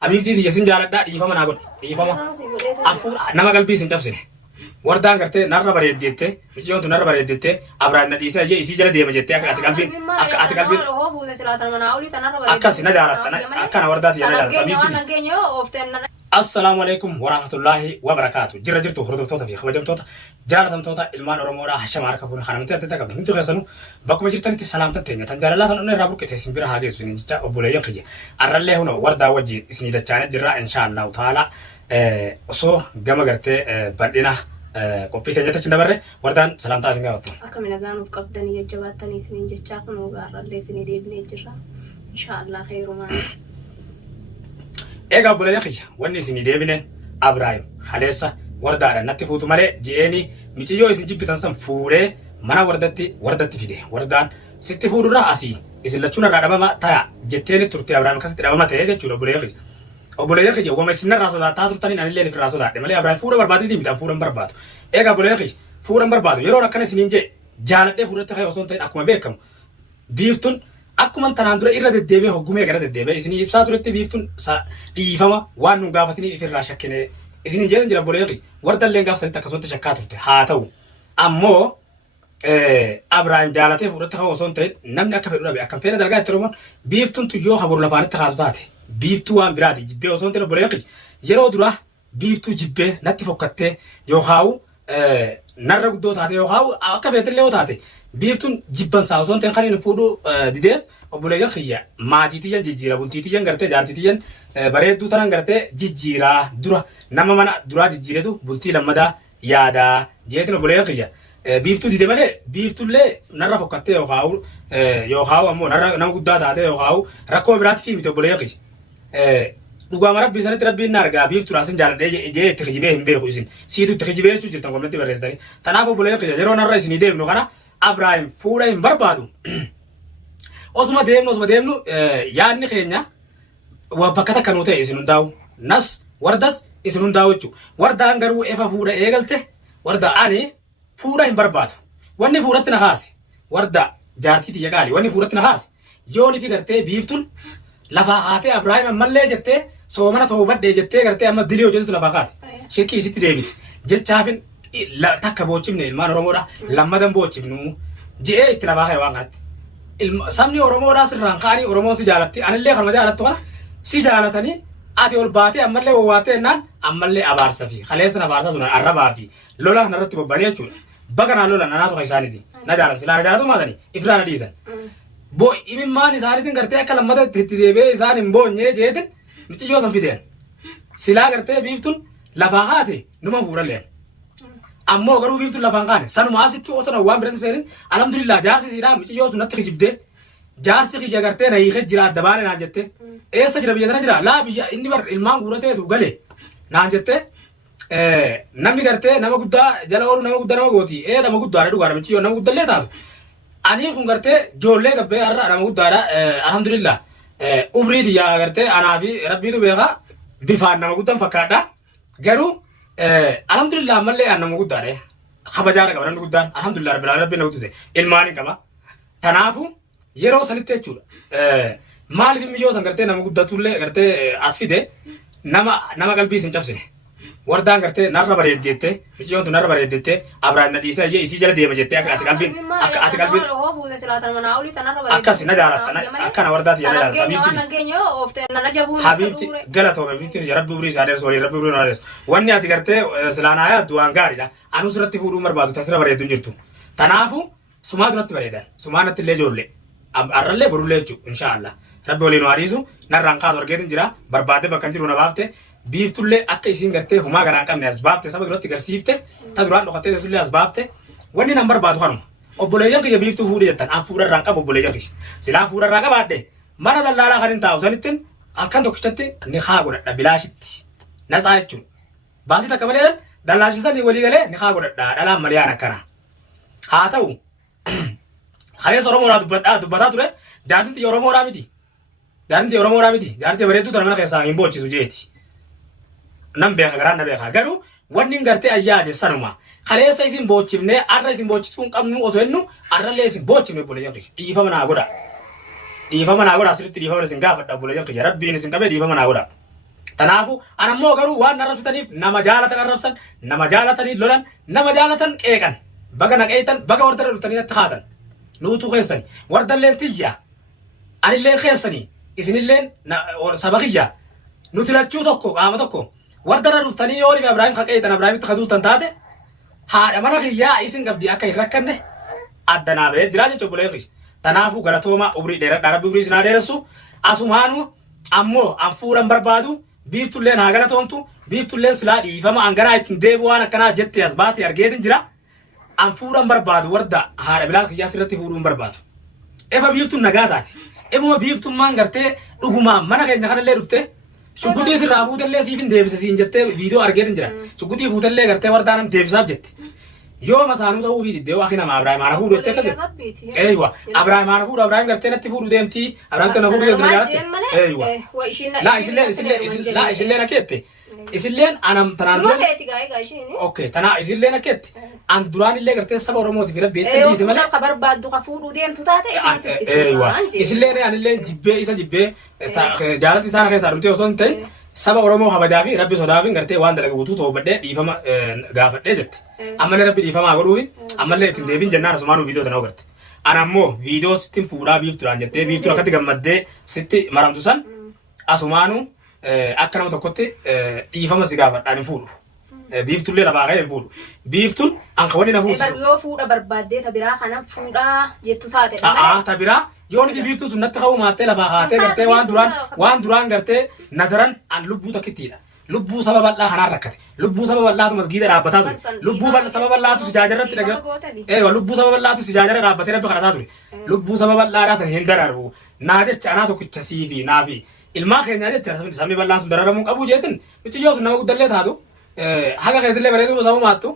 Habibti di yasin jaaladhaa dhiifama naa godhe dhiifama anfuudha nama qalbii isin cabsine wardaan gartee narra bareeddeettee michiyoontu narra bareeddeettee Abrahaam na dhiisee isii jala deema jettee akka ati qalbiin akkas na jaalatta akkana wardaati na jaalatta Habibti. Assalamu alaikum warahmatullahi wabarakatuh. Jirra jirtu hordoftoota fi kabajamtoota jaalatamtoota ilmaan Oromoodhaa hashama harka fuudhan kanamatti adda qabdan hundi keessanuu bakkuma jirtanitti salaamtan teenya tan jaalalaa tan onnee irraa burqite isin bira haa geessu isin jecha obboleeyyan kiyya arrallee hunoo wardaa wajjin isinii dachaane jirra inshaallahu ta'ala osoo gama gartee bal'ina qophii teenya tachi dabarre wardaan salaamtaa isin gaafattu. Akka minagaanuuf qabdanii jajjabaatanii isiniin jechaa kunoo gaarrallee isinii deebinee jirra inshaallah khairumaa. Ega obboleeyyan kiyya wanni isinii deebineen Abrahaam haleessa wardaadhaan natti fuutu malee ji'eeni michiyyoo isin jibbitan san fuudhee mana wardatti fide wardaan sitti fuudhurraa asii isin lachuun irraa dhabama ta'a jetteeni turte Abrahaam akkasitti dhabama ta'ee jechuudha obboleeyyan kiyya wama isin irraa sodaataa turtaniin anillee ifirraa sodaadhe malee Abrahaam fuudha barbaadee miidhaan fuudhan barbaadu. Ega obboleeyyan kiyya fuudhan barbaadu yeroon akkana isiniin jee jaaladhee fuudhatti ka'e osoo hin ta'in akkuma beekamu biiftuun akkuma tanaan dura irra deddeebi'ee hoggumee gara deddeebi'ee isinii ibsaa turetti biiftuun dhiifama waan nu gaafatanii ifirraa shakkinee isin jeesan jira boleeqi wardallee gaafsanitti akkasumatti shakkaa turte haa ta'u ammoo Abrahaam jaalatee fuudhatte ka'u osoo hin ta'in namni akka fedhu dhabe akkam feena dalgaa itti Oromoon biiftuun yoo haburu lafaanitti kaatu taate biiftuu waan biraati jibbee osoo hin ta'in boleeqi yeroo duraa biiftuu jibbee natti fokkattee yookaan narra guddoo taate yookaan akka feetillee yoo taate biiftuun jibbansaa osoo hin ta'in kan inni fuudhuu dideef obboleeyyan kiyya maatiitiyyan jijjiira bultiitiyyan gartee jaartiitiyyan bareedduu tanan gartee jijjiiraa dura nama mana duraa jijjiiretu bultii lammadaa yaadaa jeetin obboleeyyan kiyya biiftuu dide malee biiftuullee narra fokkattee yookaan ammoo narra nama guddaa taate yookaan rakkoo biraatti fiimite obboleeyyan kiyya dhugaama rabbii sanatti rabbiin na argaa biiftuudhaan sin jaaladhee jee itti kijibee hin beeku isin siitu itti kijibee jechuu jirtan koomatti barreessitanii tanaaf obboleeyyan kiyya yeroo narra isinii deemnu kana Abrahaam fuudha hin barbaadu. Osuma deemnu yaadni keenya bakka takka nuu ta'e isin hundaa'u nas wardas isin hundaa'u jechuudha. Wardaan garuu efa fuudha eegalte warda ani fuudha hin barbaadu. Wanni fuudhatti na kaase warda jaartii tiyya qaali wanni fuudhatti na kaase yooni fi gartee biiftuun lafaa haatee Abrahaam ammallee jettee soomana ta'uu baddee jettee gartee amma dilii hojjetu lafaa kaase shirkii isitti deebite jechaafin takka boocifne ilmaan Oromoodha lammadan boocifnu je'ee itti lafaa ka'e waan kanatti. Sabni Oromoodhaa sirraan ka'anii Oromoon si jaalatti anillee kan jaalattu kana si jaalatanii ati ol baatee ammallee wawwaatee jennaan ammallee abaarsa fi kaleessa abaarsa tunan arrabaa fi lola kanarratti bobbanii jechuudha. Baga naan lola nanaatu kan isaaniiti na jaalatu silaa na jaalatu maatanii ifirraa na dhiisan. Imimmaan isaaniitiin gartee akka lammata itti deebi'ee isaan hin boonyee jeetin michiyyoo san fideen silaa gartee biiftuun lafaa haate numa fuudhalleen. Ammoo garuu biiftuun lafaan kaane sanuma asitti osoo waan biratti seenin alhamdulillah jaarsi siidhaa michiyyoo sun natti kijibdee jaarsi kiyya gartee na hiikee jira adda baane naan jette eessa jira biyya tana jira laa biyya inni bar ilmaan guurateetu gale naan jette namni gartee nama guddaa jala oolu nama guddaa nama gooti nama guddaadha dhugaadha michiyyoo nama guddallee taatu ani kun gartee ijoollee gabbee har'a nama guddaadha alhamdulillah umrii diyyaa gartee anaa fi rabbiitu beeka bifaan nama guddaan fakkaadha garuu alhamdulillah ammallee nama guddaadha kabajaadha qaba namni guddaan alhamdulillah rabbiin na guddise ilmaanii qaba tanaafu yeroo sanitti jechuudha maaliif miyyoo san gartee nama guddatullee gartee as fide nama qalbii isin cabsine wardaan gartee narra bareeddeettee michiyoontu narra bareeddeettee Abrahaam na dhiisee isii jala deema jettee akka ati qalbiin akkas na jaalatta akkana wardaati na jaalatta Habibti galatoome bitti rabbi urii isaa dheeres walii rabbi urii naa dheeres wanni ati gartee silaanaa yaaddu waan gaariidha anus irratti fuudhuu barbaadu tasira bareeddu hin jirtu tanaafu sumaa duratti bareedan sumaa natti illee ijoollee arrallee borullee jechuudha inshaallah rabbi waliin waa dhiisu narraan kaatu argeetin jira barbaade bakka hin jiru na baafte biiftullee akka isiin gartee humaa garaa qabne as baafte saba duratti garsiifte ta duraan dhokattee teessullee as baafte wanni nan barbaadu kanuma obboleeyyan kiyya biiftuu fuudhe jettan an fuudharraa qabu obboleeyyan kiyya silaan fuudharraa qabaadhe mana dallaalaa kan hin taa'u sanittiin akkan tokkichatti ni haa godhadha bilaashitti natsaa jechuudha baasii takka malee dallaashisanii walii galee ni haa godhadha dhalaan maliyaan akkana haa ta'u kaleessa Oromoodhaa dubbataa ture jaartinti Oromoodhaa miti jaartinti bareedduu tana mana keessaa hin boochisu jeeti. Nam beeka garaan na beeka garuu wanni gartee ayyaade sanuma kaleessa isin boochifne arra isin boochisuu hin qabnu osoo jennu arrallee isin boochifne obboleeyyan kiyya dhiifama naa godha asirratti dhiifama isin gaafadha obboleeyyan kiyya rabbiin isin qabee dhiifama naa godha Tanaafu anammoo garuu waan narrabsitaniif nama jaalatan arrabsan, nama jaalatanii lolan, nama jaalatan qeeqan. Baga naqeetan, baga wardarra dhuftanii natti haatan. Nuutu keessani. Wardalleen tiyya. Anilleen keessani. Isinilleen saba kiyya. Nuti lachuu tokko qaama tokko. Wardarra dhuftanii yoo rifi Abrahaam qaqeetan Abrahaamitti kaduutan taate haadha mana kiyyaa isin qabdi akka hin rakkanne addanaa ba'ee jira jechuudha buleeqis. Tanaafu galatooma ubrii dheeradhaa rabbi ubrii isin dheeressu asumaanu ammoo an fuudhan barbaadu biiftulleen haa galatoomtu biiftulleen silaa dhiifama anganaa ittiin deebi'u waan akkanaa jettee as baate argeetin jira an fuudhan barbaadu warda haadha bilaal kiyyaa sirratti fuudhuun barbaadu. Efa biiftuun nagaa taate efuma biiftummaan gartee dhugumaan mana keenya kanallee dhufte shuggutii sirraa fuutellee siifin deebise siin jettee viidiyoo argeetin jira shuggutii fuutellee gartee wardaanan deebisaaf jette. Yoo masaanuu ta'uu fi diddee waaqni nama Abrahaam haana fuudhu jettee akkasii. Eeywa Abrahaam haana fuudhu Abrahaam gartee natti fuudhu deemtii Abrahaam tana fuudhu deemtii jaalatti. Eeywa. Laa isilleen akkeette. Isilleen anam tanaan dura. Okay tanaa isilleen akkeette. An duraan illee gartee saba Oromootiif rabbi jettee diise malee. Akka barbaaddu ka fuudhu deemtu taate isitti. Eeywa. Isilleen anilleen jibbee isa jibbee jaalatti isaan keessaa dhumtee osoo hin ta'in saba Oromoo habajaa fi rabbi sodaafin gartee waan dalagu guutuu toobadhee dhiifama gaafadhee jette. Ammallee rabbi dhiifamaa godhuufi ammallee ittiin deebiin jennaan asumaanuu viidiyoo tanaa garte. Ana ammoo viidiyoo sittiin fuudhaa biiftuudhaan jettee biiftuun akkatti gammaddee sitti maramtu san asumaanuu akka nama tokkotti dhiifama si gaafadhaan hin fuudhu. Biiftullee lafaa ka'ee hin fuudhu. Biiftuun anka wanni na fuudhisu. Yoo fuudha barbaaddee tabiraa kana fuudhaa jettu taate. Tabiraa yoo niti biiftuun sun natti ka'uu maattee lafaa kaatee gartee waan duraan gartee nadaran an lubbuu takkittiidha. Lubbuu saba bal'aa kanaan rakkate. Lubbuu saba bal'aatu masgiida dhaabbataa ture. Lubbuu saba bal'aatu sijaajarratti dhagee. Lubbuu saba bal'aatu sijaajara dhaabbatee rabbi kadhataa ture. Lubbuu saba bal'aadhaa san hin dararu. Naa jecha anaa tokkicha siifi naafi. Ilmaa keenyaa jecha sabni bal'aan sun dararamuu qabu jeetin. Michiyyoo sun nama guddallee taatu. Haga keessillee bareedu ta'uu maattu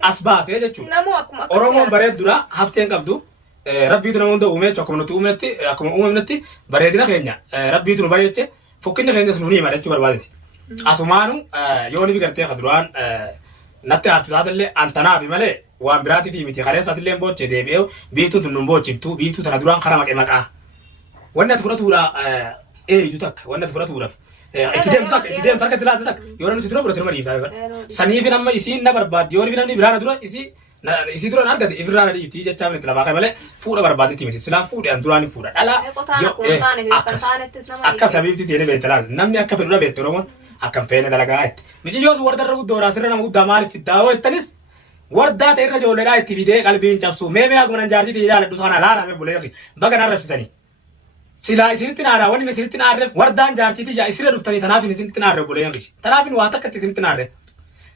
as baasee jechuudha. Oromoon bareeddudha hafteen qabdu. Rabbiitu nama hunda uume akkuma nuti uumetti akkuma uumamnetti bareedina keenya rabbiitu nu bareeche fokkinni keenyas nu hima jechuu barbaadeti. Asumaanu yoo ni gartee kaduraan natti aartu taatellee antanaafi malee waan biraati fi miti kaleessaatillee boochee deebi'ee biiftuun tun nun boochiftu biiftuu tana duraan karaa maqee maqaa. Wanni ati fudhatuudha eeyyu takka wanni ati fudhatuudhaaf. Itti deemtu akka itti laatte takka yoo namni si dura fudhate nama dhiiftaa. Saniifi nama isiin na barbaaddi yoo namni biraana dura isii duraan argate ifirraa na dhiiftii jechaa itti lafaa malee fuudha barbaadetti miti silaan fuudhe an duraan fuudha dhala. Akka sabiibti teene beekte laata namni akka fedhudha beekte Oromoon akkam feene dalagaa itti. Michiyyoos wardarra guddoodhaa sirra nama guddaa maaliif fiddaa hoo jettanis wardaa ta'e irra ijoolleedhaa itti fidee qalbiin cabsu mee akkuma nan jaartii jaaladhu sana laala mee bulee baga naan rabsitanii. Silaa isinitti naarraa wanni isinitti naarreef wardaan jaartii yaa isirra dhuftanii tanaaf isinitti naarree bulee tanaaf waa takka isinitti naarree.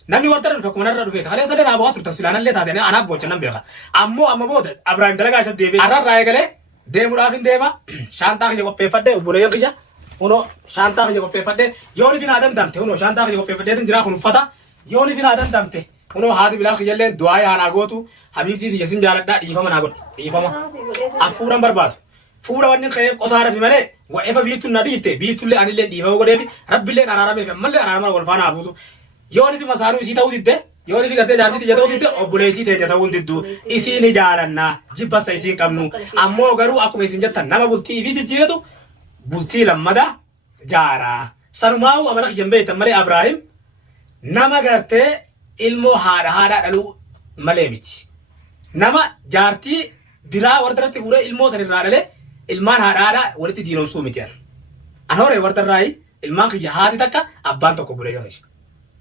Namni wardarra dhufe akkuma narra dhufe kalee sadeen aboo turtan silaanallee taatee anaaf bocha nan beeka. Ammoo booda Abrahaam dalagaa isa deebi'ee arrarraa eegalee deemuudhaaf hin deema shaantaa kiyya qopheeffadhee obboleeyyan kiyya kunoo shaantaa kiyya qopheeffadhee yoo ni finaa dandamte kunoo shaantaa kiyya qopheeffadhee jira kun uffata yoo ni finaa dandamte kunoo haati bilaal kiyyallee du'aa yaanaa gootu habiibtii tiyya sin jaaladhaa dhiifama naa godhe dhiifama an fuudhan barbaadu. Fuudha wanni ka'ee qotaara fi malee wa'eefa biiftuun na dhiifte biiftullee anillee dhiifama godheefi rabbillee araaramee fi ammallee araarama wal faana habuusu. Yoo nifi masaanuu isii ta'uu didde yoo nifi gartee jaartii tiyya ta'uu didde obboleettii teenya ta'uu diddu isiin jaalannaa jibbasa isiin qabnu ammoo garuu akkuma isin jettan nama bultii fi jijjiiratu bultii lammada jaaraa sanumaa'u amala kiyyan beektan malee Abrahaam nama gartee ilmoo haadha dhaluu malee miti nama jaartii biraa wardarratti fuudhee ilmoo sanirraa dhalee ilmaan haadha walitti diinomsuu miti an horee wardarraayi ilmaan kiyya haati takka abbaan tokko bulee yoonishi.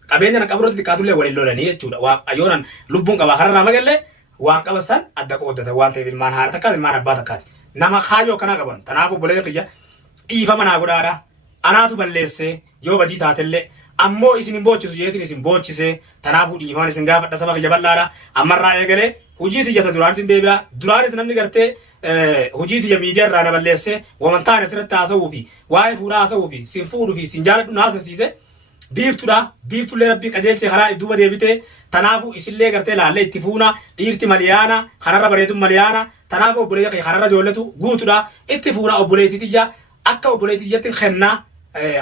Qabeenya na qaburratti xiqqaatullee waliin lolanii jechuudha. Yoonaan lubbuun qabaa kanarraa magallee waan qabasan adda qooddata waan ta'eef ilmaan haadha takkaati ilmaan abbaa takkaati. Nama kaayyoo akkanaa qaban. Kanaafuu obboleeyyan kiyya dhiifama naa godhaadha. Anaatu balleessee yoo badii taatellee ammoo isin hin boochisu jeetiin isin boochise. Kanaafuu dhiifaman isin gaafadha saba kiyya bal'aadha. Ammarraa eegalee hojii tiyyata duraanis hin deebi'a. Duraanis namni gartee hojii tiyya miidiyaarraa na balleessee wamantaan asirratti haasa'uu fi waa'ee fuudhaa haasa'uu fi sin fuudhuu fi sin jaaladhu na haasasiise. Biiftuudha biiftullee rabbii qajeelchee karaa duuba deebitee tanaafu isillee gartee laallee itti fuuna dhiirti maliyaana kanarra bareedun maliyaana tanaafu obboleeyya kee kanarra joollatu guutuudha itti fuuna obboleettii tiyya akka obboleettii tiyyatti kennaa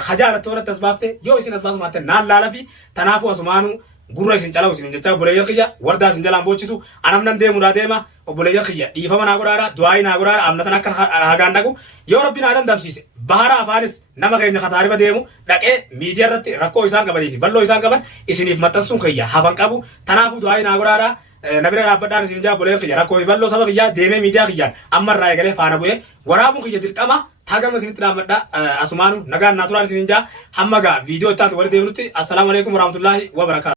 hajaalattoon as baafte yoo isin as baasu maatte naan laala fi tanaafu asumaanu gurra isin calawu isin jecha obboleeyyan kiyya wardaa isin jalaan boochisu anam nan deemuudhaa deema obboleeyyan kiyya dhiifama naa godhaadha du'aayi naa godhaadha amnatan akka hagaan dhaqu yoo rabbi naa dandamsiise bahara afaanis nama keenya kataariba deemu dhaqee miidiyaa irratti rakkoo isaan qabanii fi balloo isaan qaban isiniif maxxansuun kiyya hafan qabu tanaafuu du'aayi naa godhaadha nabira dhaabbadhaan isin jaa obboleeyyan kiyya rakkoo fi balloo saba kiyyaa deemee miidiyaa kiyyaan amma irraa eegalee faana bu'ee waraabuun kiyya dirqama tagama isinitti dhaammadha asumaanu nagaan naa turaan isin jaa hamma gaa viidiyoo ittaatu wali deemnutti assalaamu alaikum warahmatullaahi wabarakaatu